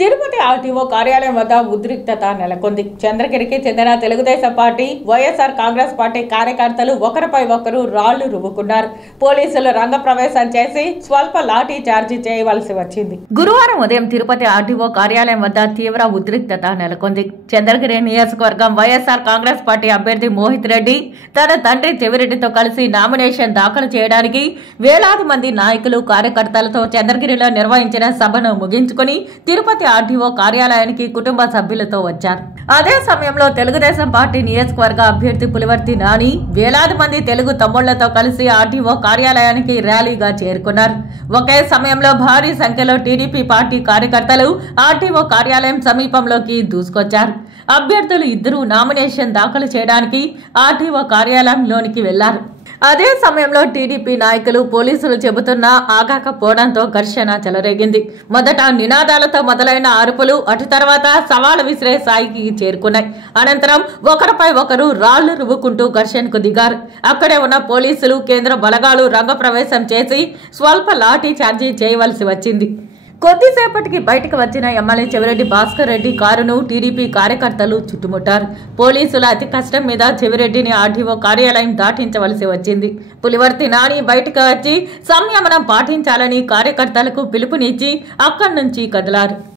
Tirupati RTO కార్యాలయం వద్ద ఉద్రిక్తత నెలకొంది. చంద్రగిరికి చెందిన తెలుగుదేశం పార్టీ, వైఎస్ఆర్ కాంగ్రెస్ పార్టీ కార్యకర్తలు ఒకరిపై ఒకరు రాళ్లు రువ్వుకున్నారు. పోలీసులు రంగప్రవేశం చేసి స్వల్ప లాఠీ చార్జీ చేయవలసి వచ్చింది. గురువారం ఉదయం తిరుపతి ఆర్టీఓ కార్యాలయం వద్ద తీవ్ర ఉద్రిక్తత నెలకొంది. చంద్రగిరి నియోజకవర్గం వైఎస్ఆర్ కాంగ్రెస్ పార్టీ అభ్యర్థి మోహిత్ రెడ్డి తన తండ్రి చెవిరెడ్డితో కలిసి నామినేషన్ దాఖలు చేయడానికి వేలాది మంది నాయకులు, కార్యకర్తలతో చంద్రగిరిలో నిర్వహించిన సభను ముగించుకుని తిరుపతి ఆర్టీఓ కార్యాలయానికి కుటుంబ సభ్యులతో వచ్చారు. అదే సమయంలో తెలుగుదేశం పార్టీ నియోజకవర్గ అభ్యర్థి పులివర్తి నాని వేలాది మంది తెలుగు తమ్ముళ్లతో కలిసి ఆర్టీఓ కార్యాలయానికి ర్యాలీగా చేరుకున్నారు. ఒకే సమయంలో భారీ సంఖ్యలో టీడీపీ పార్టీ కార్యకర్తలు ఆర్టీఓ కార్యాలయం సమీపంలోకి దూసుకొచ్చారు. అభ్యర్థులు ఇద్దరూ నామినేషన్ దాఖలు చేయడానికి ఆర్టీఓ కార్యాలయంలోనికి వెళ్లారు. అదే సమయంలో టీడీపీ నాయకులు, పోలీసులు చెబుతున్నా ఆగాకపోవడంతో ఘర్షణ చెలరేగింది. మొదట నినాదాలతో మొదలైన అరుపులు అటు తర్వాత సవాలు విసిరే స్థాయికి చేరుకున్నాయి. అనంతరం ఒకరిపై ఒకరు రాళ్లు రువ్వుకుంటూ ఘర్షణకు దిగారు. అక్కడే ఉన్న పోలీసులు, కేంద్ర బలగాలు రంగప్రవేశం చేసి స్వల్ప లాఠీ చార్జీ చేయవలసి వచ్చింది. కొద్దిసేపటికి బయటకు వచ్చిన ఎమ్మెల్యే చెవిరెడ్డి భాస్కర్ రెడ్డి కారును టీడీపీ కార్యకర్తలు చుట్టుముట్టారు. పోలీసుల అతి కష్టం మీద చెవిరెడ్డిని ఆర్టీఓ కార్యాలయం దాటించవలసి వచ్చింది. పులివర్తి నాని బయటకు వచ్చి సంయమనం పాటించాలని కార్యకర్తలకు పిలుపునిచ్చి అక్కడి నుంచి కదిలారు.